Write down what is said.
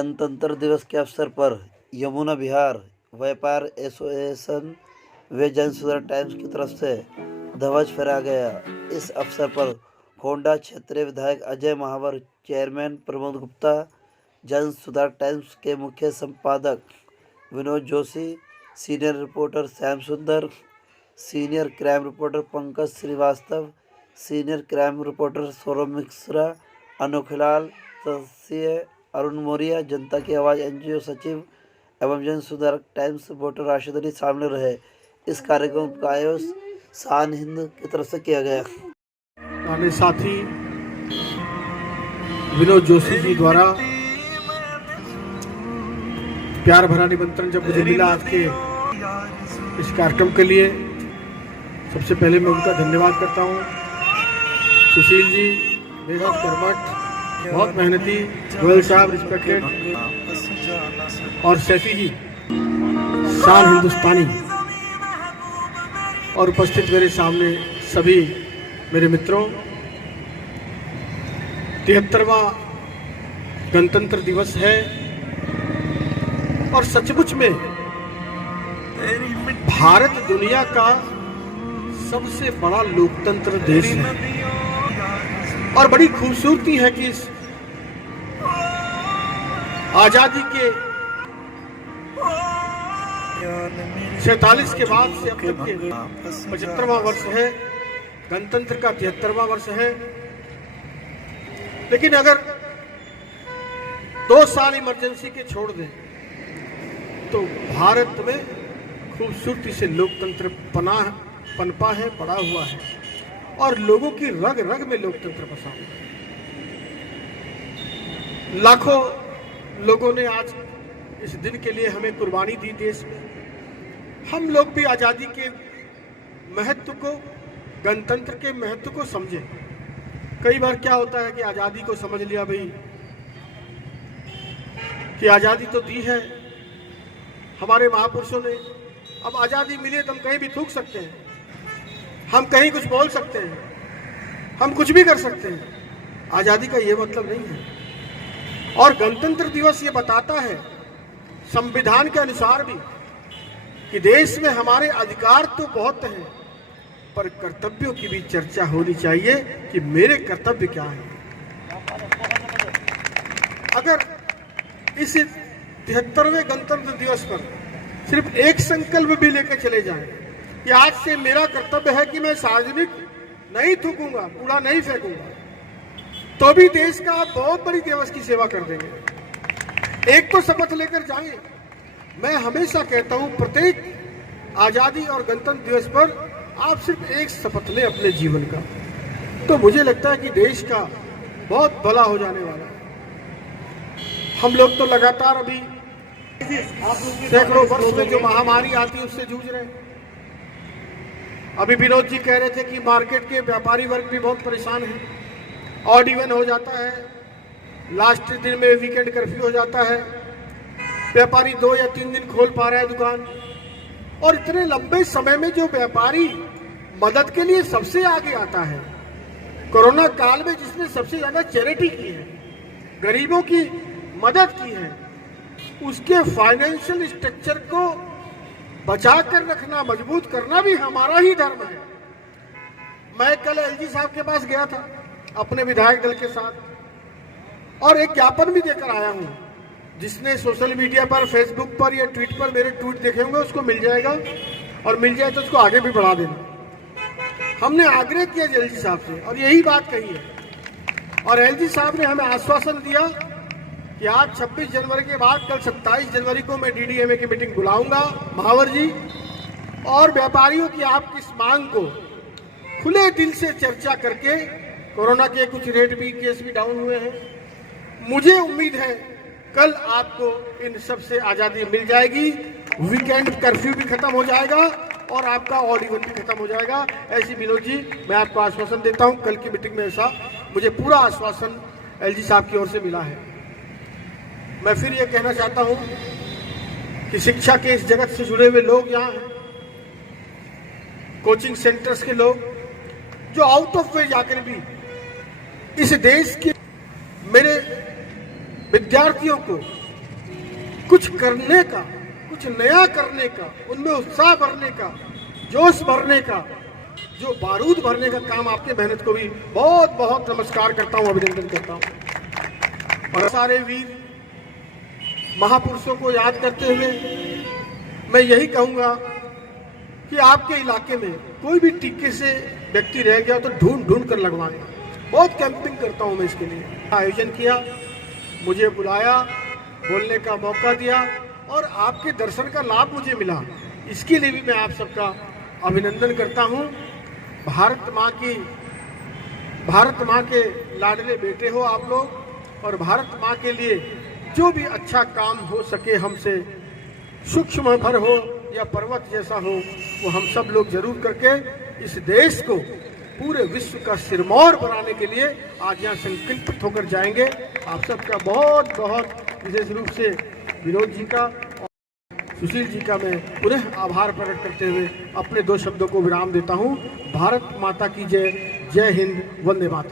गणतंत्र दिवस के अवसर पर यमुना विहार व्यापार एसोसिएशन व जन सुधार टाइम्स की तरफ से ध्वज फहराया गया। इस अवसर पर होंडा क्षेत्रीय विधायक अजय महावर, चेयरमैन प्रमोद गुप्ता, जन सुधार टाइम्स के मुख्य संपादक Vinod Joshi, senior reporter Shyam Sundar, senior crime reporter Pankaj Srivastava, senior crime reporter Saurabh Mishra, अनोखलाल सदस्य अरुण मौर्य, जनता की आवाज़ एनजीओ सचिव एवं जन सुधार टाइम्स रिपोर्टर राशिद अली शामिल रहे। इस कार्यक्रम का आयोजन शान हिंद की तरफ से किया गया। हमारे साथी विनोद जोशी जी द्वारा प्यार भरा निमंत्रण जब मुझे मिला आज के इस कार्यक्रम के लिए, सबसे पहले मैं उनका धन्यवाद करता हूँ। सुशील जी बेहद कर्मठ, बहुत मेहनती, गोयल साहब रिस्पेक्टेड, और सैफी जी शान हिंदुस्तानी, और उपस्थित मेरे सामने सभी मेरे मित्रों। 73वां गणतंत्र दिवस है और सचमुच में भारत दुनिया का सबसे बड़ा लोकतंत्र देश है और बड़ी खूबसूरती है कि इस आजादी के 47 के बाद से अब तक के 75वां वर्ष है, गणतंत्र का 73वां वर्ष है। लेकिन अगर 2 साल इमरजेंसी के छोड़ दें तो भारत में खूबसूरती से लोकतंत्र पनपा है, पड़ा हुआ है और लोगों की रग रग में लोकतंत्र बसा हुआ है। लाखों लोगों ने आज इस दिन के लिए हमें कुर्बानी दी देश में। हम लोग भी आज़ादी के महत्व को, गणतंत्र के महत्व को समझें। कई बार क्या होता है कि आज़ादी को समझ लिया भाई कि आज़ादी तो दी है हमारे महापुरुषों ने, अब आज़ादी मिले तो हम कहीं भी थूक सकते हैं, हम कहीं कुछ बोल सकते हैं, हम कुछ भी कर सकते हैं। आज़ादी का ये मतलब नहीं है। और गणतंत्र दिवस ये बताता है संविधान के अनुसार भी कि देश में हमारे अधिकार तो बहुत हैं पर कर्तव्यों की भी चर्चा होनी चाहिए कि मेरे कर्तव्य क्या हैं। अगर इस 73वें गणतंत्र दिवस पर सिर्फ एक संकल्प भी लेकर चले जाएं कि आज से मेरा कर्तव्य है कि मैं सार्वजनिक नहीं थूकूंगा, कूड़ा नहीं फेंकूंगा, तो भी देश का आप बहुत बड़ी दिवस की सेवा कर देंगे। एक तो शपथ लेकर जाएं। मैं हमेशा कहता हूं प्रत्येक आजादी और गणतंत्र दिवस पर आप सिर्फ एक शपथ लें अपने जीवन का, तो मुझे लगता है कि देश का बहुत भला हो जाने वाला है। हम लोग तो लगातार अभी सैकड़ों वर्ष में जो महामारी आती है उससे जूझ रहे हैं। अभी विनोद जी कह रहे थे कि मार्केट के व्यापारी वर्ग भी बहुत परेशान है, ऑड इवन हो जाता है, लास्ट दिन में वीकेंड कर्फ्यू हो जाता है, व्यापारी 2 या 3 दिन खोल पा रहा है दुकान, और इतने लंबे समय में जो व्यापारी मदद के लिए सबसे आगे आता है, कोरोना काल में जिसने सबसे ज्यादा चैरिटी की है, गरीबों की मदद की है, उसके फाइनेंशियल स्ट्रक्चर को बचा कर रखना, मजबूत करना भी हमारा ही धर्म है। मैं कल एलजी साहब के पास गया था अपने विधायक दल के साथ और एक ज्ञापन भी देकर आया हूं। जिसने सोशल मीडिया पर, फेसबुक पर या ट्वीट पर मेरे ट्वीट देखे होंगे उसको मिल जाएगा, और मिल जाए तो उसको आगे भी बढ़ा देना। हमने आग्रह किया एलजी साहब से और यही बात कही है, और एलजी साहब ने हमें आश्वासन दिया कि आज 26 जनवरी के बाद कल 27 जनवरी को मैं डीडीएमए की मीटिंग बुलाऊंगा महावर जी, और व्यापारियों की आपकी इस मांग को खुले दिल से चर्चा करके, कोरोना के कुछ रेट भी, केस भी डाउन हुए हैं, मुझे उम्मीद है कल आपको इन सब से आज़ादी मिल जाएगी, वीकेंड कर्फ्यू भी खत्म हो जाएगा और आपका ऑड इवन भी खत्म हो जाएगा। ऐसी विनोद जी मैं आपको आश्वासन देता हूं, कल की मीटिंग में ऐसा मुझे पूरा आश्वासन एलजी साहब की ओर से मिला है। मैं फिर ये कहना चाहता हूं कि शिक्षा के इस जगत से जुड़े हुए लोग यहाँ हैं, कोचिंग सेंटर्स के लोग जो आउट ऑफ वे जाकर भी इस देश के मेरे विद्यार्थियों को कुछ करने का, कुछ नया करने का, उनमें उत्साह भरने का, जोश भरने का, जो बारूद भरने का काम आपके मेहनत को भी बहुत बहुत नमस्कार करता हूं, अभिनंदन करता हूं। और सारे वीर महापुरुषों को याद करते हुए मैं यही कहूंगा कि आपके इलाके में कोई भी टीके से व्यक्ति रह गया तो ढूंढ ढूंढ कर लगवाएं। बहुत कैंपिंग करता हूं मैं इसके लिए। आयोजन किया, मुझे बुलाया, बोलने का मौका दिया और आपके दर्शन का लाभ मुझे मिला, इसके लिए भी मैं आप सबका अभिनंदन करता हूं। भारत माँ के लाडले बेटे हो आप लोग, और भारत माँ के लिए जो भी अच्छा काम हो सके हमसे, सूक्ष्म भर हो या पर्वत जैसा हो, वो हम सब लोग जरूर करके इस देश को पूरे विश्व का सिरमौर बनाने के लिए आज यहाँ संकल्पित होकर जाएंगे। आप सबका बहुत बहुत विशेष रूप से विनोद जी का और सुशील जी का मैं पुनः आभार प्रकट करते हुए अपने 2 शब्दों को विराम देता हूँ। भारत माता की जय। जय हिंद, वंदे मातरम।